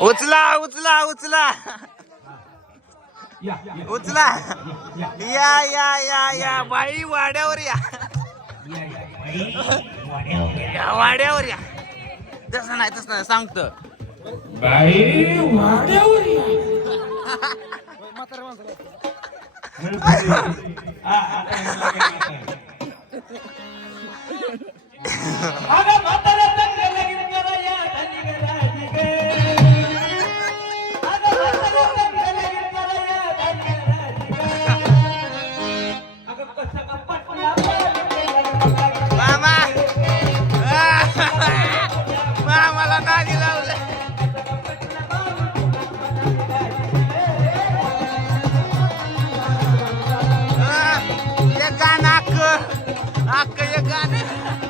उचला उचला उचला. उचला. या या या या. बाई वाड्यावर या. वाड्यावर या. या वाड्यावर या. तसं नाही तसं नाही. सांगतो. बाई वाड्यावर या. गाणं अक्क अक्क एक गाणं.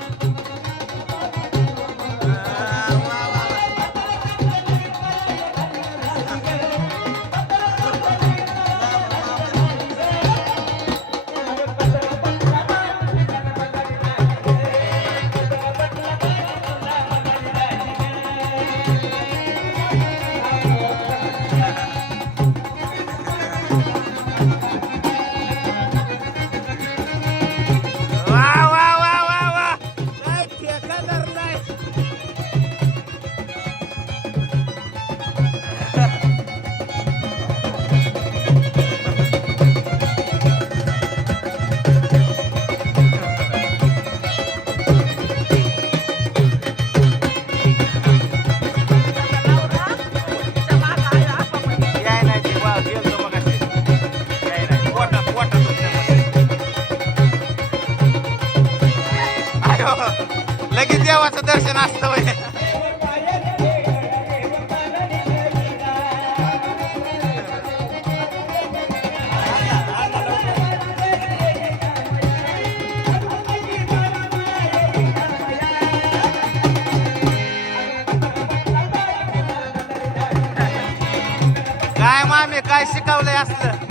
लगेच देवाचं दर्शन असतं वय काय मामी काय शिकवलंय असलं?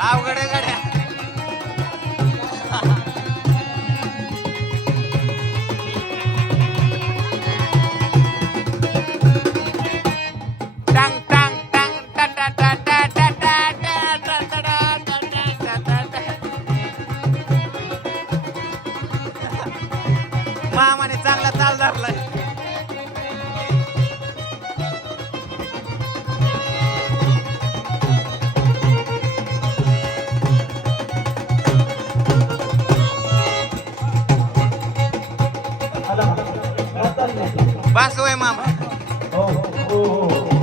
अवघड गड्या. मामाने चांगला चाल धरलाय आला. आता बस वय मामा हो, हो. हो.